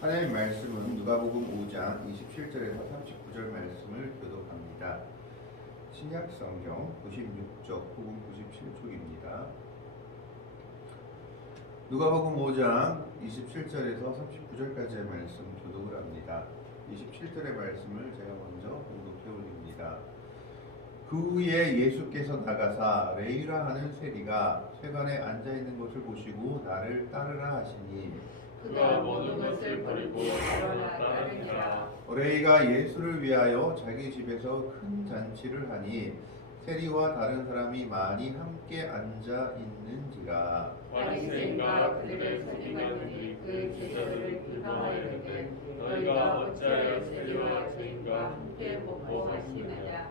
하나님 말씀은 누가복음 5장 27절에서 39절 말씀을 교독합니다. 신약 성경 96쪽 혹은 97쪽입니다. 누가복음 5장 27절에서 39절까지의 말씀 교독을 합니다. 27절의 말씀을 제가 먼저 공독해 올립니다. 그 후에 예수께서 나가사 레위라 하는 세리가 쇠관에 앉아 있는 것을 보시고 나를 따르라 하시니 그가 모든 것을 버리고 일어나 따르니라. 레위가 예수를 위하여 자기 집에서 큰 잔치를 하니 세리와 다른 사람이 많이 함께 앉아 있는지라. 바리새인과 그들을 선임하더니 그 제자들을 비방하여되 너희가 어찌하여 세리와 죄인과 함께 먹고 마시느냐.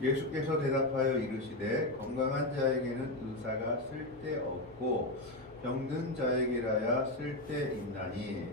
예수께서 대답하여 이르시되 건강한 자에게는 의사가 쓸데없고 병든 자에게라야 쓸데있나니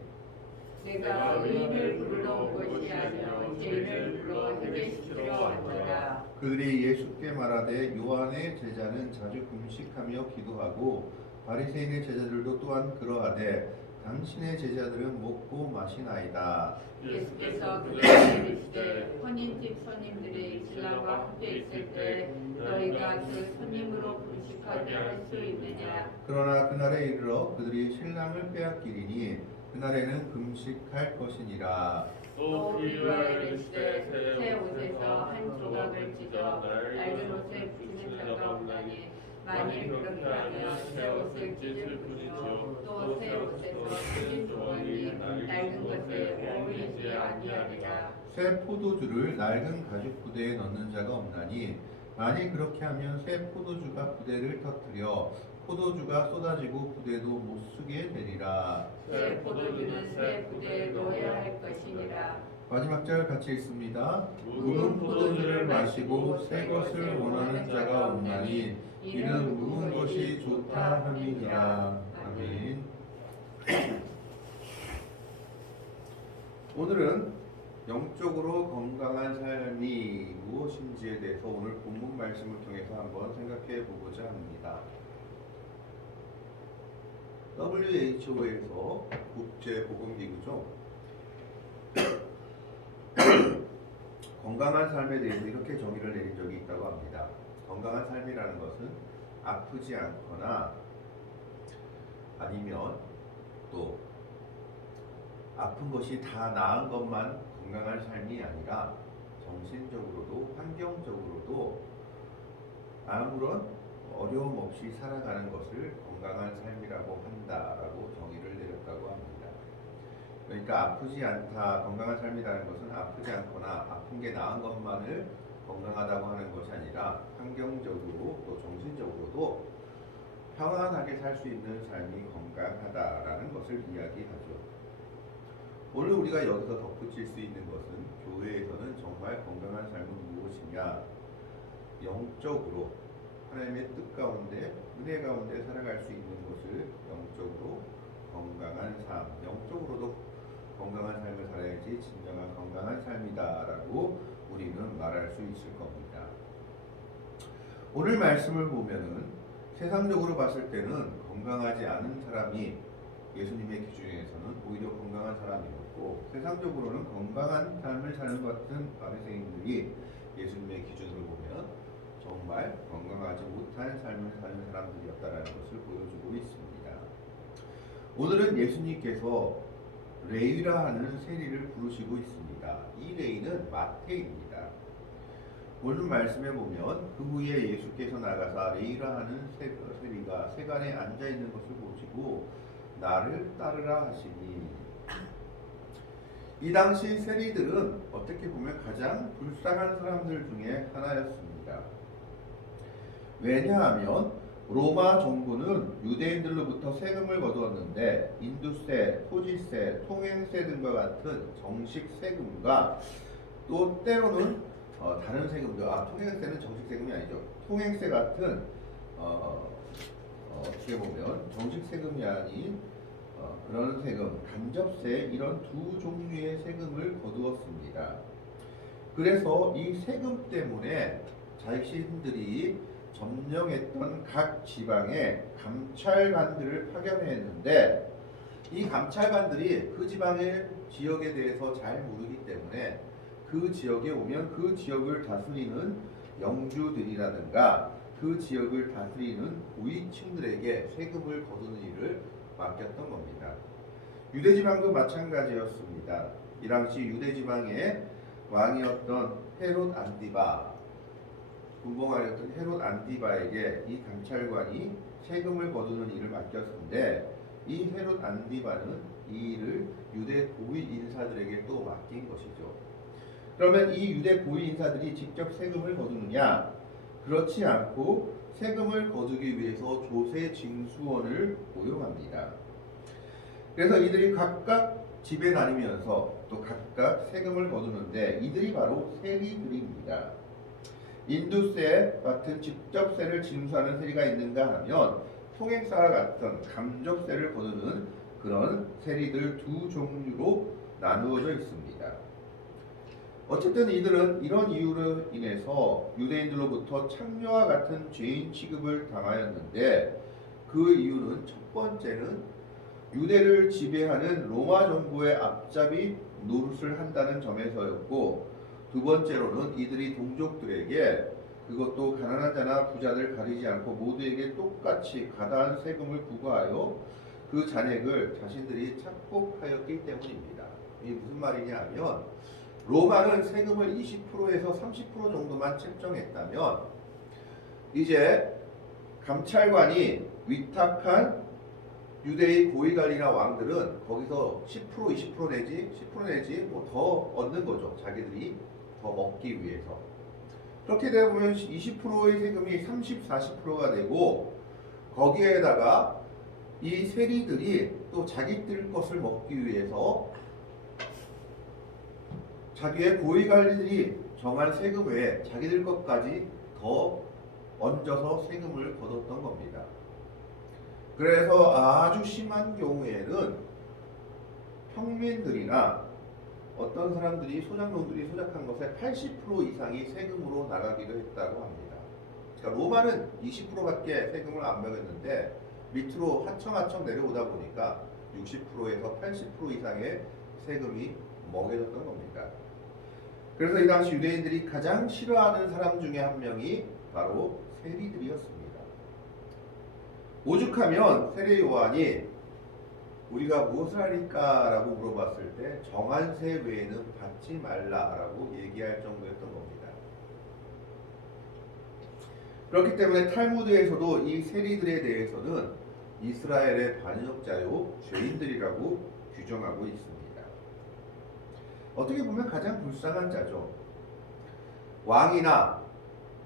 내가 의인을 불러 온 것이 아니요 죄인을 불러 회개시키러 왔노라. 그들이 예수께 말하되 요한의 제자는 자주 금식하며 기도하고 바리새인의 제자들도 또한 그러하되 당신의 제자들은 먹고 마시나이다. 예수께서 그들에게 이르시되 혼인집 손님들이 신랑과 함께 있을 때 너희가 그 손님으로 금식하게 할 수 있느냐. 그러나 그날에 이르러 그들이 신랑을 빼앗기리니 그날에는 금식할 것이니라. 또 비유하여 이르시되 새 옷에서 한 조각을 찢어 낡은 옷에 붙이는 자가 없나니 만일 그렇게 하면 새 옷을 찢을 뿐이요 또 새 옷에서 찢은 조각이 낡은 것에 어울리지 아니하리라. 새 포도주를 낡은 가죽 부대에 넣는 자가 없나니 만일 그렇게 하면 새 포도주가 부대를 터뜨려 포도주가 쏟아지고 부대도 못 쓰게 되리라. 새 포도주는 새 부대에 넣어야 할 것이니라. 마지막 절 같이 읽습니다. 묵은 포도주를 마시고 새 것을 원하는 자가 없나니 이는 묵은 것이 좋다 함이니라. 아멘. 오늘은 영적으로 건강한 삶이 무엇인지에 대해서 오늘 본문 말씀을 통해서 한번 생각해 보고자 합니다. WHO에서 국제보건기구죠. 건강한 삶에 대해서 이렇게 정의를 내린 적이 있다고 합니다. 건강한 삶이라는 것은 아프지 않거나 아니면 또 아픈 것이 다 나은 것만 건강한 삶이 아니라 정신적으로도 환경적으로도 아무런 어려움 없이 살아가는 것을 건강한 삶이라고 한다라고 정의를 내렸다고 합니다. 그러니까 아프지 않다, 건강한 삶이라는 것은 아프지 않거나 아픈 게 나은 것만을 건강하다고 하는 것이 아니라 환경적으로 또 정신적으로도 평안하게 살 수 있는 삶이 건강하다라는 것을 이야기하죠. 오늘 우리가 여기서 덧붙일 수 있는 것은 교회에서는 정말 건강한 삶은 무엇이냐, 영적으로 하나님의 뜻 가운데 은혜 가운데 살아갈 수 있는 것을 영적으로 건강한 삶, 영적으로도 건강한 삶을 살아야지 진정한 건강한 삶이다라고 우리는 말할 수 있을 겁니다. 오늘 말씀을 보면은 세상적으로 봤을 때는 건강하지 않은 사람이 예수님의 기준에서는 오히려 건강한 사람이었고, 세상적으로는 건강한 삶을 사는 것 같은 바리새인들이 예수님의 기준으로 보면 정말 건강하지 못한 삶을 사는 사람들이었다라는 것을 보여주고 있습니다. 오늘은 예수님께서 레위라 하는 세리를 부르시고 있습니다. 이 레위는 마태입니다. 오늘 말씀에 보면 그 후에 예수께서 나가사 레위라 하는 세리가 세간에 앉아 있는 것을 보시고 나를 따르라 하시니, 이 당시 세리들은 어떻게 보면 가장 불쌍한 사람들 중에 하나였습니다. 왜냐하면 로마 정부는 유대인들로부터 세금을 거두었는데 인두세, 토지세, 통행세 등과 같은 정식 세금과 또 때로는 다른 세금도, 통행세는 정식 세금이 아니죠. 통행세 같은 어떻게 보면 정식 세금이 아닌 그런 세금, 간접세, 이런 두 종류의 세금을 거두었습니다. 그래서 이 세금 때문에 자신들이 점령했던 각 지방에 감찰관들을 파견했는데 이 감찰관들이 그 지방의 지역에 대해서 잘 모르기 때문에 그 지역에 오면 그 지역을 다스리는 영주들이라든가 그 지역을 다스리는 고위층들에게 세금을 거두는 일을 맡겼던 겁니다. 유대 지방도 마찬가지였습니다. 이 당시 유대 지방의 왕이었던 헤롯 안디바, 군봉하였던 헤롯 안디바에게 이 감찰관이 세금을 거두는 일을 맡겼는데 이 헤롯 안디바는 이 일을 유대 고위 인사들에게 또 맡긴 것이죠. 그러면 이 유대 고위 인사들이 직접 세금을 거두느냐? 그렇지 않고 세금을 거두기 위해서 조세 징수원을 고용합니다. 그래서 이들이 각각 집에 다니면서 또 각각 세금을 거두는데 이들이 바로 세리들입니다. 인두세 같은 직접세를 징수하는 세리가 있는가 하면 통행사와 같은 감접세를 거두는 그런 세리들 두 종류로 나누어져 있습니다. 어쨌든 이들은 이런 이유로 인해서 유대인들로부터 창녀와 같은 죄인 취급을 당하였는데 그 이유는 첫 번째는 유대를 지배하는 로마 정부의 앞잡이 노릇을 한다는 점에서였고 두 번째로는 이들이 동족들에게 그것도 가난한 자나 부자를 가리지 않고 모두에게 똑같이 가다한 세금을 부과하여 그 잔액을 자신들이 착복하였기 때문입니다. 이게 무슨 말이냐 하면 로마는 세금을 20%에서 30% 정도만 책정했다면 이제 감찰관이 위탁한 유대의 고위관리나 왕들은 거기서 10% 20% 내지 10% 내지 뭐 더 얻는 거죠. 자기들이 더 먹기 위해서. 그렇게 되면 20%의 세금이 30, 40%가 되고 거기에다가 이 세리들이 또 자기들 것을 먹기 위해서 자기의 고위관리들이 정한 세금 외에 자기들 것까지 더 얹어서 세금을 거뒀던 겁니다. 그래서 아주 심한 경우에는 평민들이나 어떤 사람들이 소작농들이 소작한 것의 80% 이상이 세금으로 나가기도 했다고 합니다. 그러니까 로마는 20%밖에 세금을 안 매겼는데 밑으로 하청하청 내려오다 보니까 60%에서 80% 이상의 세금이 먹여졌던 겁니다. 그래서 이 당시 유대인들이 가장 싫어하는 사람 중에 한 명이 바로 세리들이었습니다. 오죽하면 세례 요한이 우리가 무엇을 하리까라고 물어봤을 때 정한세 외에는 받지 말라라고 얘기할 정도였던 겁니다. 그렇기 때문에 탈무드에서도 이 세리들에 대해서는 이스라엘의 반역자요 죄인들이라고 규정하고 있습니다. 어떻게 보면 가장 불쌍한 자죠. 왕이나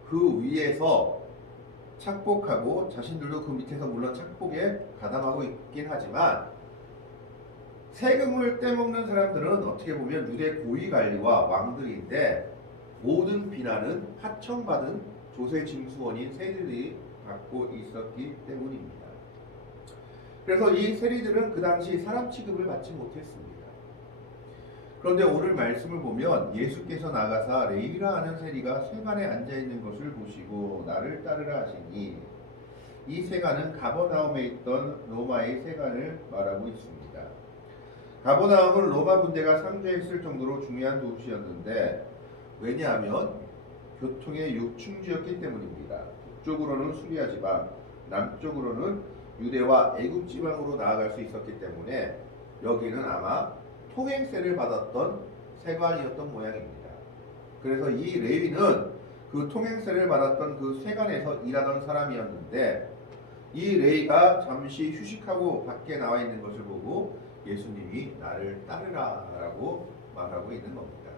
그 위에서 착복하고 자신들도 그 밑에서 물론 착복에 가담하고 있긴 하지만 세금을 떼먹는 사람들은 어떻게 보면 유대 고위관리와 왕들인데 모든 비난은 하청받은 조세 징수원인 세리들이 받고 있었기 때문입니다. 그래서 이 세리들은 그 당시 사람 취급을 받지 못했습니다. 그런데 오늘 말씀을 보면 예수께서 나가사 레위라 하는 세리가 세관에 앉아있는 것을 보시고 나를 따르라 하시니 이 세관은 가버나움에 있던 로마의 세관을 말하고 있습니다. 가버나움은 로마 군대가 상주했을 정도로 중요한 도시였는데 왜냐하면 교통의 요충지였기 때문입니다. 북쪽으로는 수리아 지방, 남쪽으로는 유대와 애굽 지방으로 나아갈 수 있었기 때문에 여기는 아마 통행세를 받았던 세관이었던 모양입니다. 그래서 이 레위는 그 통행세를 받았던 그 세관에서 일하던 사람이었는데 이 레위가 잠시 휴식하고 밖에 나와 있는 것을 보고 예수님이 나를 따르라 라고 말하고 있는 겁니다.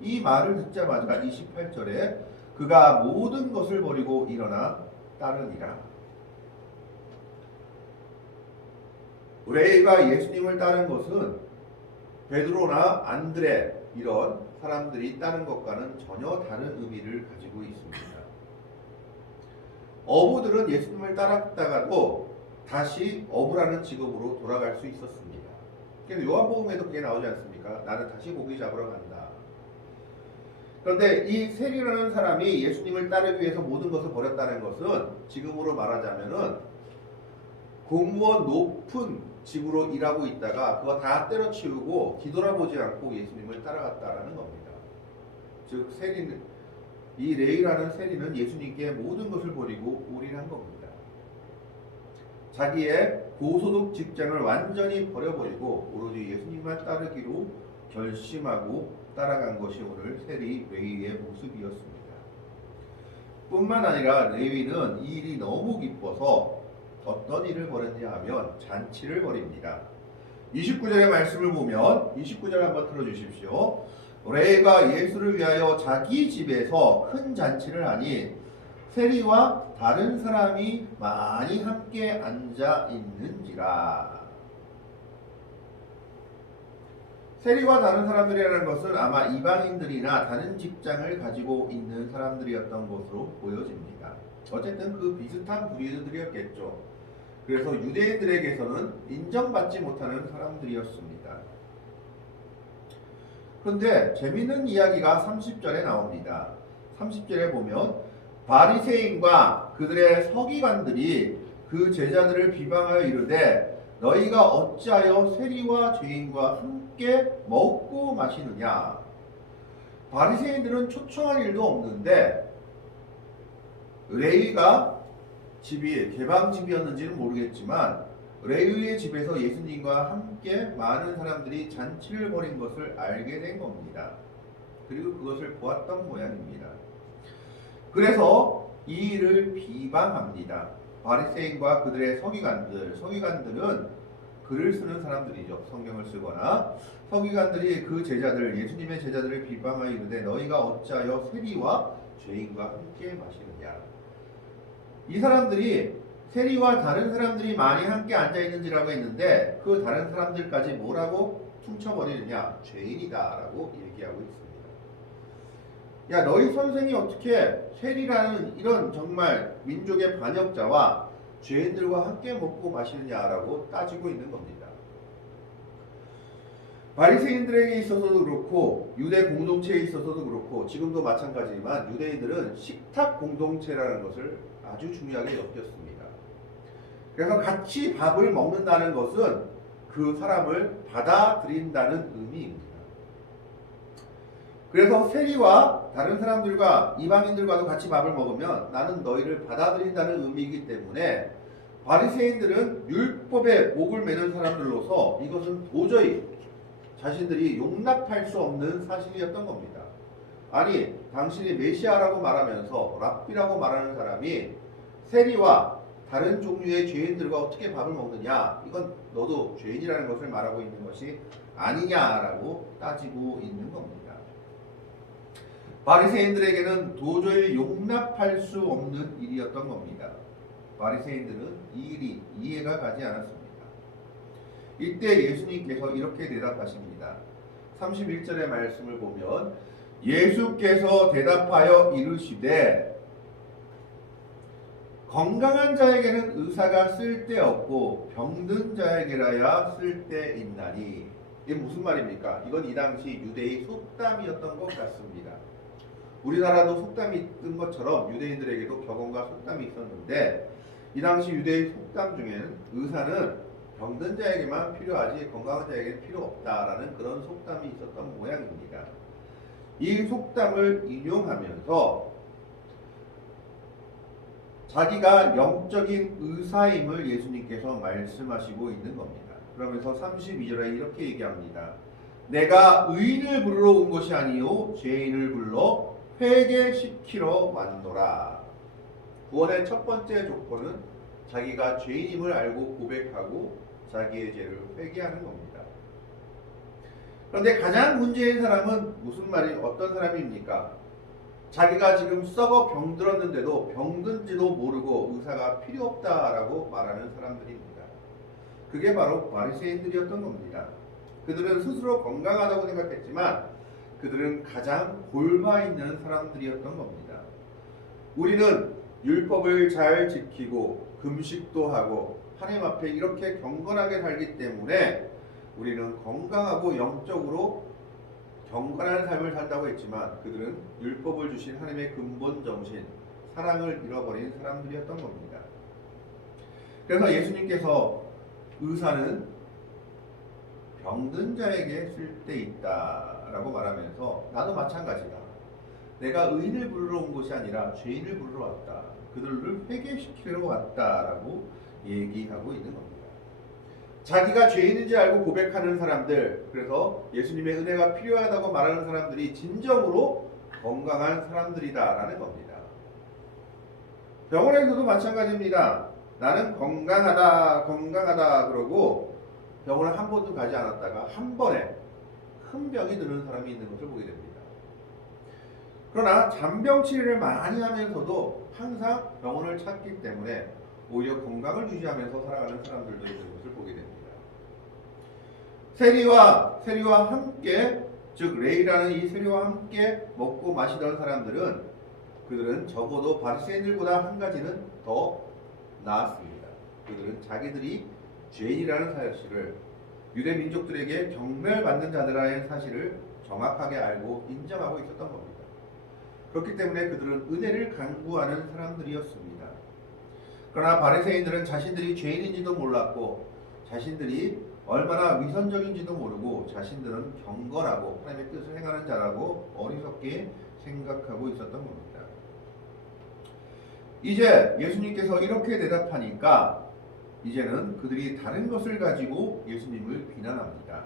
이 말을 듣자마자 28절에 그가 모든 것을 버리고 일어나 따르니라. 레위가 예수님을 따른 것은 베드로나 안드레 이런 사람들이 따른 것과는 전혀 다른 의미를 가지고 있습니다. 어부들은 예수님을 따랐다가도 다시 어부라는 직업으로 돌아갈 수 있었습니다. 그래서 요한복음에도 그게 나오지 않습니까? 나는 다시 고기 잡으러 간다. 그런데 이 세리라는 사람이 예수님을 따르기 위해서 모든 것을 버렸다는 것은 지금으로 말하자면은 공무원 높은 집으로 일하고 있다가 그거 다 때려치우고 뒤돌아보지 않고 예수님을 따라갔다라는 겁니다. 즉 세리는 이 레위라는 세리는 예수님께 모든 것을 버리고 올인한 겁니다. 자기의 고소득 직장을 완전히 버려버리고 오로지 예수님만 따르기로 결심하고 따라간 것이 오늘 세리 레위의 모습이었습니다. 뿐만 아니라 레위는 이 일이 너무 기뻐서 어떤 일을 벌였냐 하면 잔치를 벌입니다. 29절의 말씀을 보면 29절 한번 들어주십시오. 레위가 예수를 위하여 자기 집에서 큰 잔치를 하니 세리와 다른 사람이 많이 함께 앉아 있는지라. 세리와 다른 사람들이라는 것은 아마 이방인들이나 다른 직장을 가지고 있는 사람들이었던 것으로 보여집니다. 어쨌든 그 비슷한 부류들이었겠죠. 그래서 유대인들에게서는 인정받지 못하는 사람들이었습니다. 그런데 재미있는 이야기가 30절에 나옵니다. 30절에 보면 바리새인과 그들의 서기관들이 그 제자들을 비방하여 이르되 너희가 어찌하여 세리와 죄인과 함께 먹고 마시느냐. 바리새인들은 초청할 일도 없는데 레위가 집이 개방집이었는지는 모르겠지만 레위의 집에서 예수님과 함께 많은 사람들이 잔치를 벌인 것을 알게 된 겁니다. 그리고 그것을 보았던 모양입니다. 그래서 이 일을 비방합니다. 바리새인과 그들의 서기관들은 글을 쓰는 사람들이죠. 성경을 쓰거나 서기관들이 그 제자들, 예수님의 제자들을 비방하여 이르되 너희가 어찌하여 세리와 죄인과 함께 마시느냐. 이 사람들이 세리와 다른 사람들이 많이 함께 앉아 있는지라고 했는데 그 다른 사람들까지 뭐라고 퉁쳐버리느냐? 죄인이다라고 얘기하고 있습니다. 야, 너희 선생이 어떻게 세리라는 이런 정말 민족의 반역자와 죄인들과 함께 먹고 마시느냐라고 따지고 있는 겁니다. 바리새인들에게 있어서도 그렇고 유대 공동체에 있어서도 그렇고 지금도 마찬가지지만 유대인들은 식탁 공동체라는 것을 아주 중요하게 여겼습니다. 그래서 같이 밥을 먹는다는 것은 그 사람을 받아들인다는 의미입니다. 그래서 세리와 다른 사람들과 이방인들과도 같이 밥을 먹으면 나는 너희를 받아들인다는 의미이기 때문에 바리새인들은 율법에 목을 매는 사람들로서 이것은 도저히 자신들이 용납할 수 없는 사실이었던 겁니다. 아니, 당신이 메시아라고 말하면서 랍비라고 말하는 사람이 세리와 다른 종류의 죄인들과 어떻게 밥을 먹느냐, 이건 너도 죄인이라는 것을 말하고 있는 것이 아니냐라고 따지고 있는 겁니다. 바리새인들에게는 도저히 용납할 수 없는 일이었던 겁니다. 바리새인들은 이 일이 이해가 가지 않았습니다. 이때 예수님께서 이렇게 대답하십니다. 31절의 말씀을 보면 예수께서 대답하여 이르시되 건강한 자에게는 의사가 쓸데없고 병든 자에게라야 쓸데있나니. 이게 무슨 말입니까? 이건 이 당시 유대의 속담이었던 것 같습니다. 우리나라도 속담이 있던 것처럼 유대인들에게도 격언과 속담이 있었는데 이 당시 유대의 속담 중에는 의사는 병든 자에게만 필요하지 건강한 자에게는 필요 없다라는 그런 속담이 있었던 모양입니다. 이 속담을 인용하면서 자기가 영적인 의사임을 예수님께서 말씀하시고 있는 겁니다. 그러면서 32절에 이렇게 얘기합니다. 내가 의인을 부르러 온 것이 아니요 죄인을 불러 회개시키러 왔노라. 구원의 첫 번째 조건은 자기가 죄인임을 알고 고백하고 자기의 죄를 회개하는 겁니다. 그런데 가장 문제인 사람은 어떤 사람입니까? 자기가 지금 썩어 병들었는데도 병든지도 모르고 의사가 필요 없다라고 말하는 사람들입니다. 그게 바로 바리새인들이었던 겁니다. 그들은 스스로 건강하다고 생각했지만 그들은 가장 골마 있는 사람들이었던 겁니다. 우리는 율법을 잘 지키고 금식도 하고 하나님 앞에 이렇게 경건하게 살기 때문에 우리는 건강하고 영적으로 경건한 삶을 산다고 했지만 그들은 율법을 주신 하나님의 근본 정신, 사랑을 잃어버린 사람들이었던 겁니다. 그래서 예수님께서 의사는 병든 자에게 쓸 데 있다라고 말하면서 나도 마찬가지다. 내가 의인을 부르러 온 것이 아니라 죄인을 부르러 왔다. 그들을 회개시키러 왔다라고 얘기하고 있는 겁니다. 자기가 죄인인지 알고 고백하는 사람들, 그래서 예수님의 은혜가 필요하다고 말하는 사람들이 진정으로 건강한 사람들이다라는 겁니다. 병원에서도 마찬가지입니다. 나는 건강하다 그러고 병원을 한 번도 가지 않았다가 한 번에 큰 병이 드는 사람이 있는 것을 보게 됩니다. 그러나 잔병 치료를 많이 하면서도 항상 병원을 찾기 때문에 오히려 건강을 유지하면서 살아가는 사람들도 있는 것을 보게 됩니다. 세리와 함께, 즉 레이라는 이 세리와 함께 먹고 마시던 사람들은 그들은 적어도 바리새인들보다 한 가지는 더 나았습니다. 그들은 자기들이 죄인이라는 사실을, 유대 민족들에게 경멸받는 자들이라는 사실을 정확하게 알고 인정하고 있었던 겁니다. 그렇기 때문에 그들은 은혜를 간구하는 사람들이었습니다. 그러나 바리새인들은 자신들이 죄인인지도 몰랐고 자신들이 얼마나 위선적인지도 모르고 자신들은 경건하고 하나님의 뜻을 행하는 자라고 어리석게 생각하고 있었던 겁니다. 이제 예수님께서 이렇게 대답하니까 이제는 그들이 다른 것을 가지고 예수님을 비난합니다.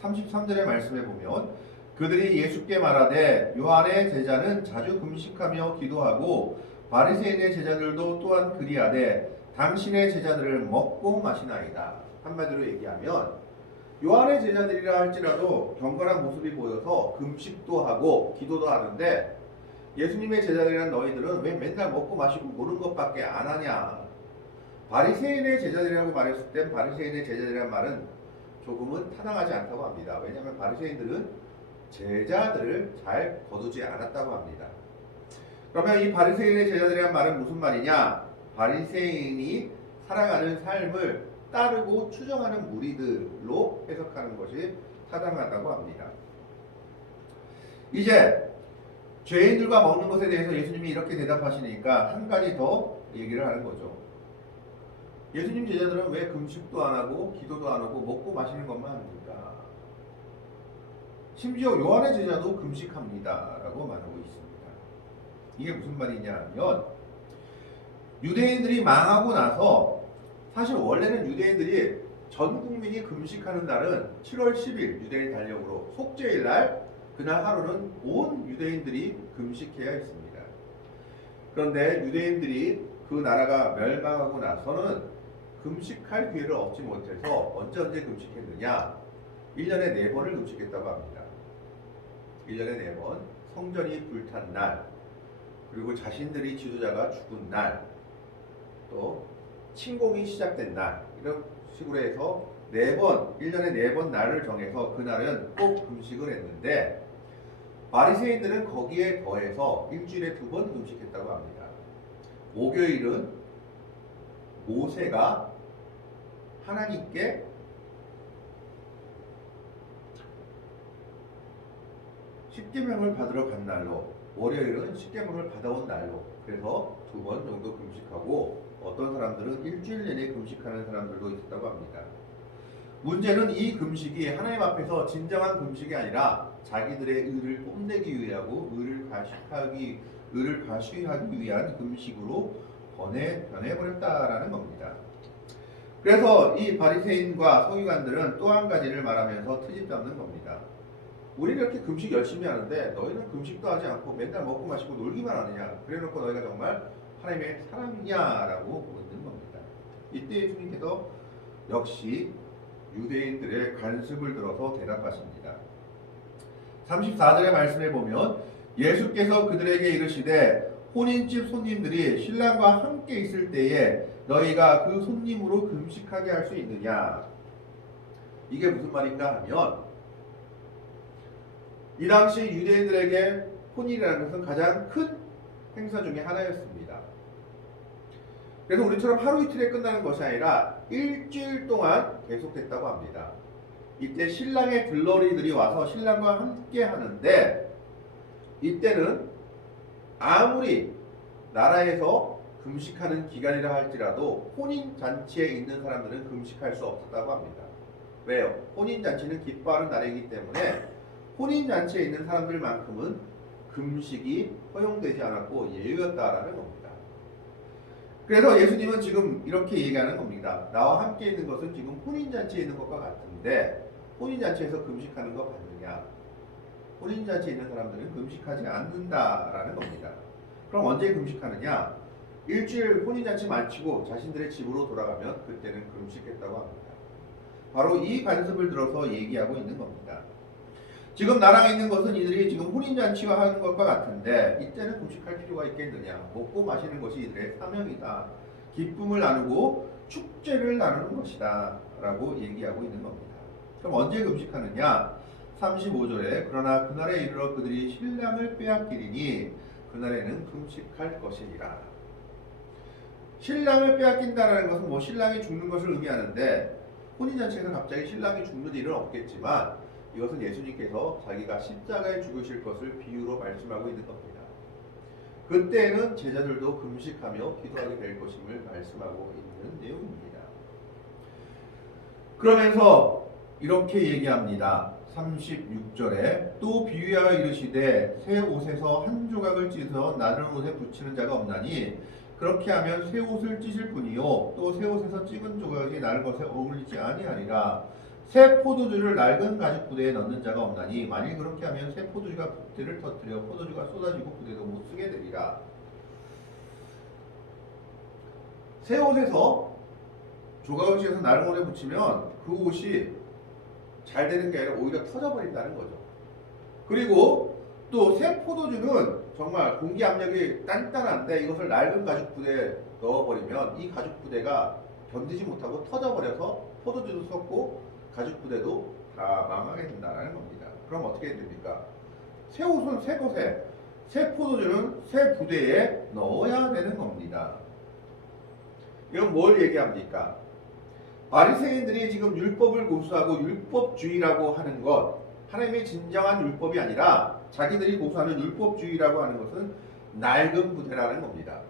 33절의 말씀에 보면 그들이 예수께 말하되 요한의 제자는 자주 금식하며 기도하고 바리새인의 제자들도 또한 그리하되 당신의 제자들을 먹고 마시나이다. 한마디로 얘기하면 요한의 제자들이라 할지라도 경건한 모습이 보여서 금식도 하고 기도도 하는데 예수님의 제자들이란 너희들은 왜 맨날 먹고 마시고 노는 것밖에 안 하냐. 바리새인의 제자들이라고 말했을 땐 바리새인의 제자들이란 말은 조금은 타당하지 않다고 합니다. 왜냐하면 바리새인들은 제자들을 잘 거두지 않았다고 합니다. 그러면 이 바리새인의 제자들이란 말은 무슨 말이냐? 바리새인이 살아가는 삶을 따르고 추정하는 무리들로 해석하는 것이 타당하다고 합니다. 이제 죄인들과 먹는 것에 대해서 예수님이 이렇게 대답하시니까 한 가지 더 얘기를 하는 거죠. 예수님 제자들은 왜 금식도 안 하고 기도도 안 하고 먹고 마시는 것만 합니까? 심지어 요한의 제자도 금식합니다 라고 말하고 있습니다. 이게 무슨 말이냐 하면 유대인들이 망하고 나서 사실 원래는 유대인들이 전 국민이 금식하는 날은 7월 10일 유대인 달력으로 속죄일 날 그날 하루는 온 유대인들이 금식해야 했습니다. 그런데 유대인들이 그 나라가 멸망하고 나서는 금식할 기회를 얻지 못해서 언제 금식했느냐? 1년에 4번을 금식했다고 합니다. 1년에 4번, 성전이 불탄 날, 그리고 자신들이 지도자가 죽은 날, 또 침공이 시작된 날, 이런 식으로 해서 4번, 1년에 4번 날을 정해서 그날은 꼭 금식을 했는데 바리새인들은 거기에 더해서 일주일에 2번 금식했다고 합니다. 목요일은 모세가 하나님께 십계명을 받으러 간 날로, 월요일은 십계명을 받아온 날로, 그래서 2번 정도 금식하고 어떤 사람들은 일주일 내내 금식하는 사람들도 있었다고 합니다. 문제는 이 금식이 하나님 앞에서 진정한 금식이 아니라 자기들의 의를 뽐내기 위하고 의를 과시하기 위한 금식으로 변해버렸다라는 겁니다. 그래서 이 바리새인과 서기관들은 또 한 가지를 말하면서 트집 잡는 겁니다. 우리는 이렇게 금식 열심히 하는데 너희는 금식도 하지 않고 맨날 먹고 마시고 놀기만 하느냐? 그래놓고 너희가 정말 하나님의 사람이냐라고 묻는 겁니다. 이때 예수님께서 역시 유대인들의 관습을 들어서 대답하십니다. 34절의 말씀에 보면 예수께서 그들에게 이르시되 혼인집 손님들이 신랑과 함께 있을 때에 너희가 그 손님으로 금식하게 할 수 있느냐? 이게 무슨 말인가 하면 이 당시 유대인들에게 혼인이라는 것은 가장 큰 행사 중에 하나였습니다. 그래서 우리처럼 하루 이틀에 끝나는 것이 아니라 일주일 동안 계속됐다고 합니다. 이때 신랑의 들러리들이 와서 신랑과 함께 하는데 이때는 아무리 나라에서 금식하는 기간이라 할지라도 혼인 잔치에 있는 사람들은 금식할 수 없었다고 합니다. 왜요? 혼인잔치는 기뻐하는 날이기 때문에 혼인잔치에 있는 사람들만큼은 금식이 허용되지 않았고 예외였다라는 겁니다. 그래서 예수님은 지금 이렇게 얘기하는 겁니다. 나와 함께 있는 것은 지금 혼인잔치에 있는 것과 같은데 혼인잔치에서 금식하는 거 봤느냐? 혼인잔치에 있는 사람들은 금식하지 않는다라는 겁니다. 그럼 언제 금식하느냐? 일주일 혼인잔치 마치고 자신들의 집으로 돌아가면 그때는 금식했다고 합니다. 바로 이 관습을 들어서 얘기하고 있는 겁니다. 지금 나랑 있는 것은 이들이 지금 혼인잔치와 하는 것과 같은데 이때는 금식할 필요가 있겠느냐? 먹고 마시는 것이 이들의 사명이다. 기쁨을 나누고 축제를 나누는 것이다 라고 얘기하고 있는 겁니다. 그럼 언제 금식하느냐? 35절에 그러나 그날에 이르러 그들이 신랑을 빼앗기리니 그날에는 금식할 것이니라. 신랑을 빼앗긴다라는 것은 뭐 신랑이 죽는 것을 의미하는데 혼인잔치에서 갑자기 신랑이 죽는 일은 없겠지만 이것은 예수님께서 자기가 십자가에 죽으실 것을 비유로 말씀하고 있는 겁니다. 그때는 제자들도 금식하며 기도하게 될 것임을 말씀하고 있는 내용입니다. 그러면서 이렇게 얘기합니다. 36절에 또 비유하여 이르시되 새 옷에서 한 조각을 찢어 나른 옷에 붙이는 자가 없나니 그렇게 하면 새 옷을 찢을 뿐이요 또 새 옷에서 찢은 조각이 나른 것에 어울리지 아니하리라. 새 포도주를 낡은 가죽 부대에 넣는 자가 없나니 만일 그렇게 하면 새 포도주가 부대를 터뜨려 포도주가 쏟아지고 부대도 못 쓰게 되리라. 새 옷에서 조각을 찢어서 나른 옷에 붙이면 그 옷이 잘 되는 게 아니라 오히려 터져버린다는 거죠. 그리고 또 새 포도주는 정말 공기 압력이 단단한데 이것을 낡은 가죽 부대에 넣어버리면 이 가죽 부대가 견디지 못하고 터져버려서 포도주도 썩고 가죽 부대도 다 망하게 된다는 겁니다. 그럼 어떻게 됩니까? 새 옷은 새 것에, 새 포도주는 새 부대에 넣어야 되는 겁니다. 이건 뭘 얘기합니까? 바리새인들이 지금 율법을 고수하고 율법주의라고 하는 것, 하나님의 진정한 율법이 아니라 자기들이 고수하는 율법주의라고 하는 것은 낡은 부대라는 겁니다.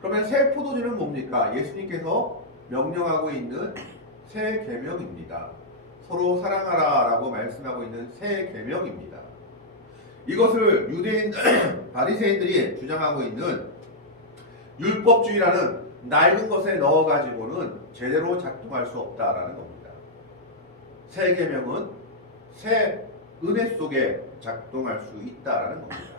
그러면 새 포도주는 뭡니까? 예수님께서 명령하고 있는 새 계명입니다. 서로 사랑하라라고 말씀하고 있는 새 계명입니다. 이것을 유대인 바리새인들이 주장하고 있는 율법주의라는 낡은 것에 넣어가지고는 제대로 작동할 수 없다라는 겁니다. 새 계명은 새 은혜 속에 작동할 수 있다라는 겁니다.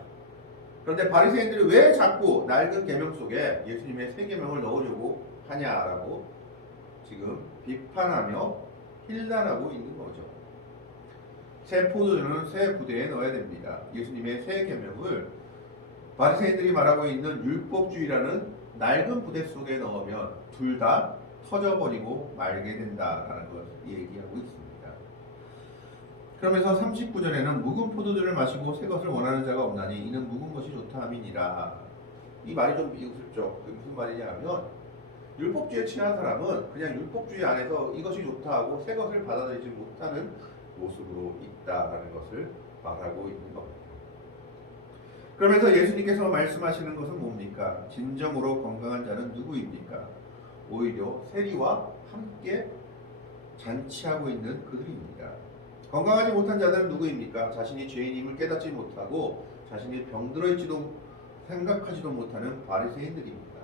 그런데 바리새인들이 왜 자꾸 낡은 계명 속에 예수님의 새 계명을 넣으려고 하냐라고 지금 비판하며 힐난하고 있는 거죠. 새 포도주는 새 부대에 넣어야 됩니다. 예수님의 새 계명을 바리새인들이 말하고 있는 율법주의라는 낡은 부대 속에 넣으면 둘 다 터져버리고 말게 된다라는 것을 얘기하고 있습니다. 그러면서 39절에는 묵은 포도주를 마시고 새 것을 원하는 자가 없나니 이는 묵은 것이 좋다 함이니라. 이 말이 좀 비웃죠. 무슨 말이냐 하면 율법주의에 취한 사람은 그냥 율법주의 안에서 이것이 좋다 하고 새 것을 받아들이지 못하는 모습으로 있다라는 것을 말하고 있는 겁니다. 그러면서 예수님께서 말씀하시는 것은 뭡니까? 진정으로 건강한 자는 누구입니까? 오히려 세리와 함께 잔치하고 있는 그들입니다. 건강하지 못한 자들은 누구입니까? 자신이 죄인임을 깨닫지 못하고 자신이 병들어 있지도 생각하지도 못하는 바리새인들입니다.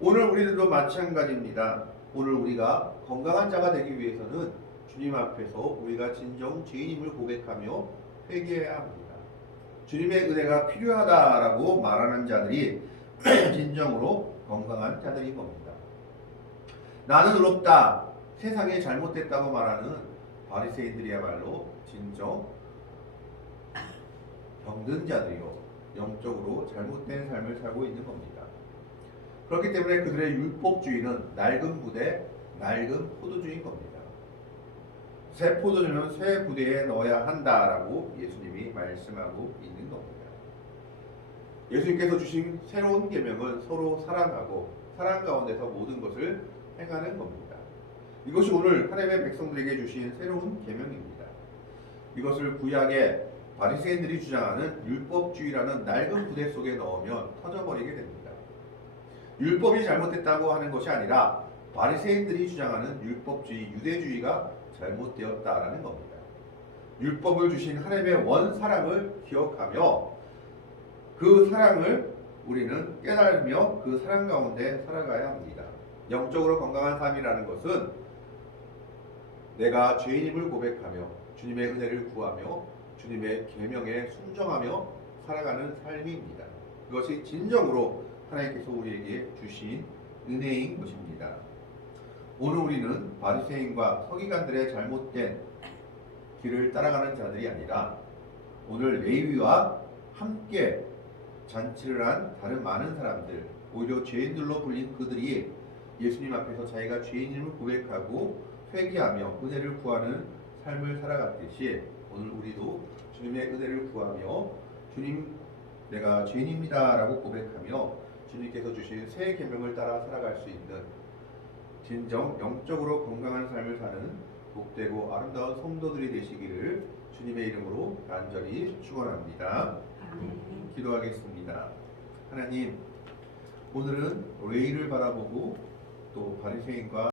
오늘 우리들도 마찬가지입니다. 오늘 우리가 건강한 자가 되기 위해서는 주님 앞에서 우리가 진정 죄인임을 고백하며 회개해야 합니다. 주님의 은혜가 필요하다라고 말하는 자들이 진정으로 건강한 자들인 겁니다. 나는 의롭다, 세상에 잘못됐다고 말하는 바리새인들이야말로 진정 병든 자들이요, 영적으로 잘못된 삶을 살고 있는 겁니다. 그렇기 때문에 그들의 율법주의는 낡은 부대, 낡은 포도주의인 겁니다. 새 포도주는 새 부대에 넣어야 한다라고 예수님이 말씀하고 있는 겁니다. 예수님께서 주신 새로운 계명은 서로 사랑하고 사랑 가운데서 모든 것을 행하는 겁니다. 이것이 오늘 하나님의 백성들에게 주신 새로운 계명입니다. 이것을 구약의 바리새인들이 주장하는 율법주의라는 낡은 부대 속에 넣으면 터져버리게 됩니다. 율법이 잘못됐다고 하는 것이 아니라 바리새인들이 주장하는 율법주의, 유대주의가 잘못되었다라는 겁니다. 율법을 주신 하나님의 원 사랑을 기억하며 그 사랑을 우리는 깨달으며 그 사랑 가운데 살아가야 합니다. 영적으로 건강한 삶이라는 것은 내가 죄인임을 고백하며 주님의 은혜를 구하며 주님의 계명에 순종하며 살아가는 삶입니다. 그것이 진정으로 하나님께서 우리에게 주신 은혜인 것입니다. 오늘 우리는 바리새인과 서기관들의 잘못된 길을 따라가는 자들이 아니라 오늘 레위와 함께 잔치를 한 다른 많은 사람들, 오히려 죄인들로 불린 그들이 예수님 앞에서 자기가 죄인임을 고백하고 회개하며 은혜를 구하는 삶을 살아갔듯이 오늘 우리도 주님의 은혜를 구하며 주님 내가 죄인입니다 라고 고백하며 주님께서 주신 새 계명을 따라 살아갈 수 있는 진정 영적으로 건강한 삶을 사는 복되고 아름다운 성도들이 되시기를 주님의 이름으로 간절히 축원합니다. 아멘. 기도하겠습니다. 하나님, 오늘은 레위를 바라보고 또 바리새인과